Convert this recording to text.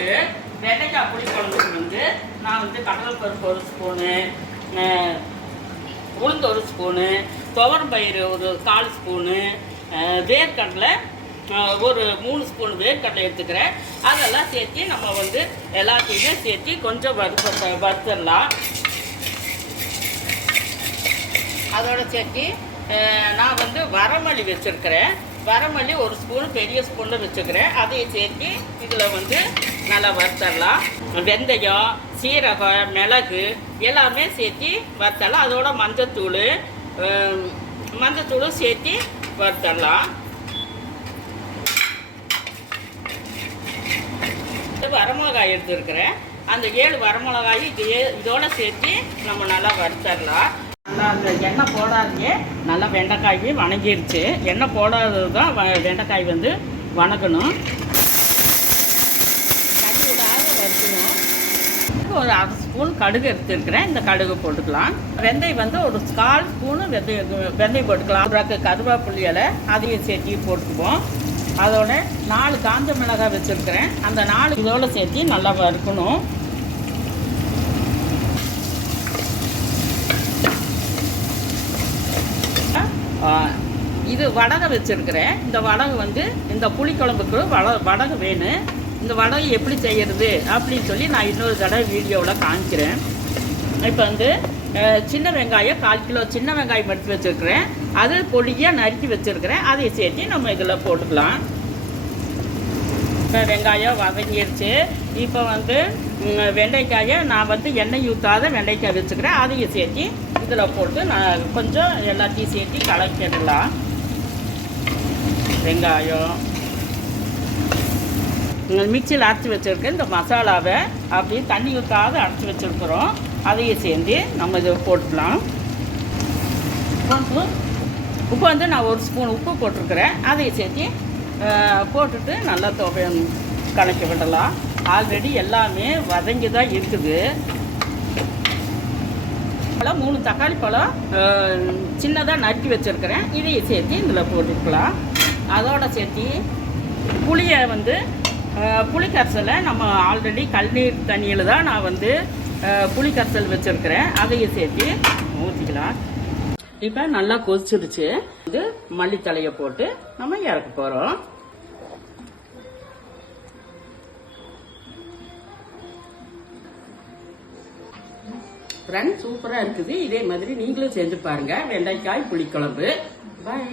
வந்து வெண்டைக்காய் புளிக்குழம்புக்கு வந்து நான் வந்து கடலைப்பருப்பு ஒரு ஸ்பூனு, உளுந்து ஒரு ஸ்பூனு, துவரம் பயிறு ஒரு 1/4 ஸ்பூனு, வேர்க்கடலை ஒரு 3 ஸ்பூன் வேர்க்கடலை எடுத்துக்கிறேன். அதெல்லாம் சேர்த்து நம்ம வந்து எல்லாத்தையுமே சேர்த்து கொஞ்சம் வறுத்துடலாம். அதோட சேர்த்து நான் வந்து வரமல்லி வச்சுருக்கிறேன். வரமல்லி ஒரு ஸ்பூன் பெரிய ஸ்பூனில் வச்சுக்கிறேன். அதையும் சேர்த்து இதில் வந்து நல்லா வறுத்தரலாம். வெந்தயம், சீரகம், மிளகு எல்லாமே சேர்த்து வறுத்தரலாம். அதோட மஞ்சத்தூளும் சேர்த்து வறுத்தரலாம். வரமிளகாய் எடுத்துருக்கிறேன். அந்த 7 வரமிளகாய் இதோட சேர்த்து நம்ம நல்லா வறுத்தரலாம். நல்லா அந்த எண்ணெய் போடாதையே நல்லா வெண்டைக்காய் வணங்கிருச்சு. எண்ணெய் போடாதது தான் வெண்டைக்காய் வந்து வணக்கணும். கறி விடாத வறுக்கணும். ஒரு 1/2 ஸ்பூன் கடுகு எடுத்துருக்கிறேன். இந்த கடுகு போட்டுக்கலாம். வெந்தயம் வந்து ஒரு 1/4 ஸ்பூனு வெந்தயம் போட்டுக்கலாம். கருவேப்பிலை இலை அதையும் சேர்த்து போட்டுக்குவோம். அதோட 4 காஞ்ச மிளகாய் வச்சுருக்கிறேன். அந்த 4 இதோட சேர்த்து நல்லா வறுக்கணும். இது வடகை வச்சுருக்கிறேன். இந்த வடகு வந்து இந்த புளிக்குழம்புக்கு வடகு வேணும். இந்த வடகு எப்படி செய்கிறது அப்படின்னு சொல்லி நான் இன்னொரு தடவை வீடியோவில் காமிக்கிறேன். இப்போ வந்து சின்ன வெங்காயம் 1/4 கிலோ சின்ன வெங்காயம் எடுத்து வச்சுருக்கிறேன். அது பொடியாக நறுக்கி வச்சுருக்கிறேன். அதை சேர்த்து நம்ம இதில் போட்டுக்கலாம். இப்போ வெங்காயம் வதங்கிடுச்சு. இப்போ வந்து வெண்டைக்காயை நான் வந்து எண்ணெய் ஊற்றாத வெண்டைக்காய் வச்சுக்கிறேன். அதையும் சேர்த்து இதில் போட்டு நான் கொஞ்சம் எல்லாத்தையும் சேர்த்து கலக்கிடலாம். வெங்காயம் மிக்சியில் அரைச்சி வச்சுருக்கேன். இந்த மசாலாவை அப்படியே தண்ணி ஊற்றாத அரைச்சி வச்சுருக்குறோம். அதையும் சேர்ந்து நம்ம இதை போட்டுக்கலாம். உப்பு வந்து நான் 1 ஸ்பூன் உப்பு போட்டிருக்கிறேன். அதையும் சேர்த்து போட்டுட்டு நல்லா கலக்கி விடலாம். ஆல்ரெடி எல்லாமே வதங்கி தான் இருக்குது. 3 தக்காளி பழம் சின்னதாக நறுக்கி வச்சுருக்கிறேன். இதையும் சேர்த்து இதில் போட்டுக்கலாம். அதோட சேர்த்து புளியை வந்து புளிக்கரைசலை நம்ம ஆல்ரெடி கல்நீர் தண்ணியில் தான் நான் வந்து புளிக்கரைசல் வச்சுருக்கிறேன். அதையும் சேர்த்து ஊற்றிக்கலாம். இப்போ நல்லா கொதிச்சிருச்சு. இது மல்லித்தலையை போட்டு நம்ம இறக்க போகிறோம். ஃப்ரெண்ட்ஸ், சூப்பராக இருக்குது. இதே மாதிரி நீங்களும் செஞ்சு பாருங்கள். வெண்டைக்காய் புளிக்குழம்பு. பாய்.